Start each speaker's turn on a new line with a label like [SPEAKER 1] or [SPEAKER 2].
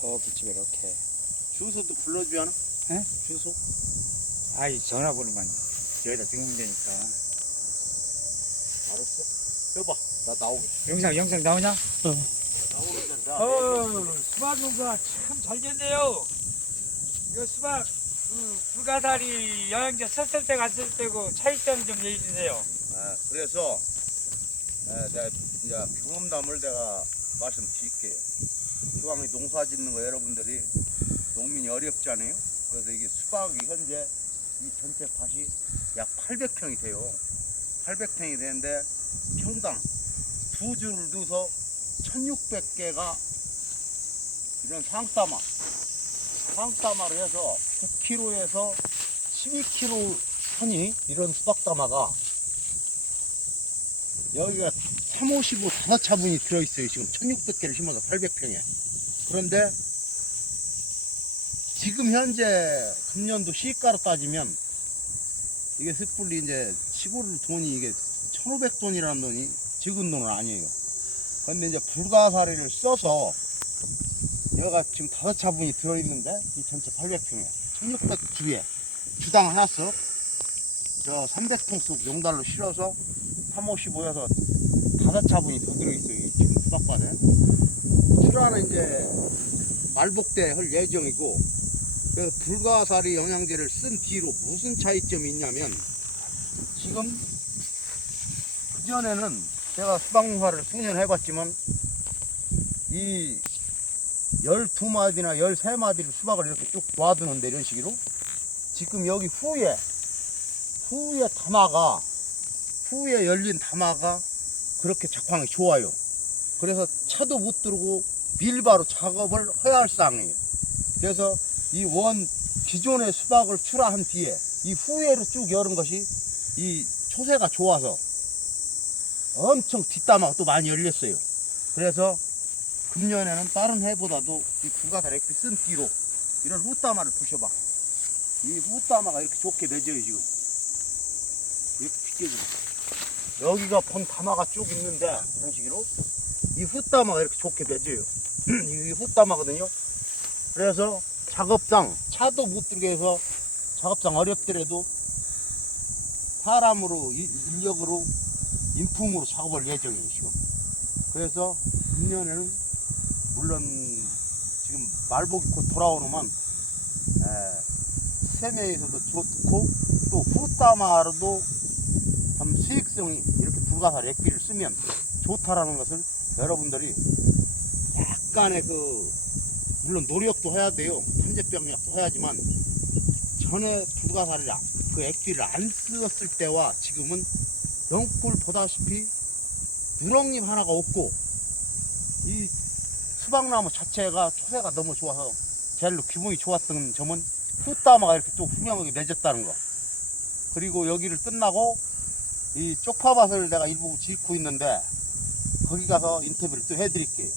[SPEAKER 1] 거기쯤 이렇게.
[SPEAKER 2] 주소도 불러주잖아?
[SPEAKER 3] 예?
[SPEAKER 2] 주소?
[SPEAKER 3] 아이 전화번호만 여기다 등면 되니까
[SPEAKER 2] 알았어. 해봐. 나 나오게.
[SPEAKER 3] 영상 영상 나오냐?
[SPEAKER 2] 나오게 된다.
[SPEAKER 3] 어 수박 농사 참 잘 됐네요. 이거 수박 그 불가사리 여행자 썼을 때 갔을 때고 차이점 좀 얘기해 주세요.
[SPEAKER 2] 아, 그래서 에, 내가 이제 경험담을 내가 말씀드릴게요. 기왕에 농사 짓는 거 여러분들이 농민이 어렵잖아요. 그래서 이게 수박이 현재 이 전체 밭이 약 800평이 돼요. 800평이 되는데 평당 두 줄을 넣어서 1600개가 이런 상따마 상따마로 해서 9kg에서 12kg 선이 이런 수박따마가 여기가 355 다섯 차분이 들어있어요. 지금 1600개를 심어서 800평에. 그런데 지금 현재 금년도 시가로 따지면 이게 습불리 이제 시골 돈이 이게 1500돈이라는 돈이 적은 돈은 아니에요. 근데 이제 불가사리를 써서 여기가 지금 다섯 차분이 들어있는데 이 전체 800평에 1600주에 주당 하나씩 저 300평씩 용달로 실어서 355에서 다섯 차분이 더 들어있어요. 이 지금 수박밭에. 출하는 이제 말복대 할 예정이고 그래서 불가사리 영양제를 쓴 뒤로 무슨 차이점이 있냐면 지금 그전에는 제가 수박농사를 수년 해봤지만 이 12마디나 13마디를 수박을 이렇게 쭉 놔두는데 이런 식으로 지금 여기 후에 후에 담아가 후에 열린 담아가 그렇게 작황이 좋아요. 그래서 차도 못 들고 밀바로 작업을 해야 할 상이에요. 그래서 이 원 기존의 수박을 출하한 뒤에 이 후에로 쭉 열은 것이 이 초세가 좋아서 엄청 뒷담화가 또 많이 열렸어요. 그래서 금년에는 다른 해보다도 이 불가사 렉비 쓴 뒤로 이런 후따마를 부셔봐. 이 후따마가 이렇게 좋게 맺어요 지금. 이렇게 비껴지고. 여기가 본 담화가 쭉 있는데 이런 식으로 이 후따마가 이렇게 좋게 맺어요. 이 후따마거든요. 그래서 작업상 차도 못 들게 해서 작업상 어렵더라도 사람으로 이- 인력으로 인품으로 작업을 예정이에요 지금. 그래서 금년에는 물론 지금 말복이 곧 돌아오는만 에, 세매에서도 좋고 또 후따마로도 참 수익성이 이렇게 불가사 액비를 쓰면 좋다라는 것을 여러분들이 약간의 그 물론 노력도 해야 돼요. 천재병약도 해야지만 전에 불가사를 그 액비를 안 쓰었을 때와 지금은 영풀 보다시피 누렁잎 하나가 없고 이 수박나무 자체가 초세가 너무 좋아서 제일로 기분이 좋았던 점은 후따마가 이렇게 또 훌륭하게 맺었다는 거. 그리고 여기를 끝나고 이 쪽파밭을 내가 일부 짓고 있는데 거기 가서 인터뷰를 또 해드릴게요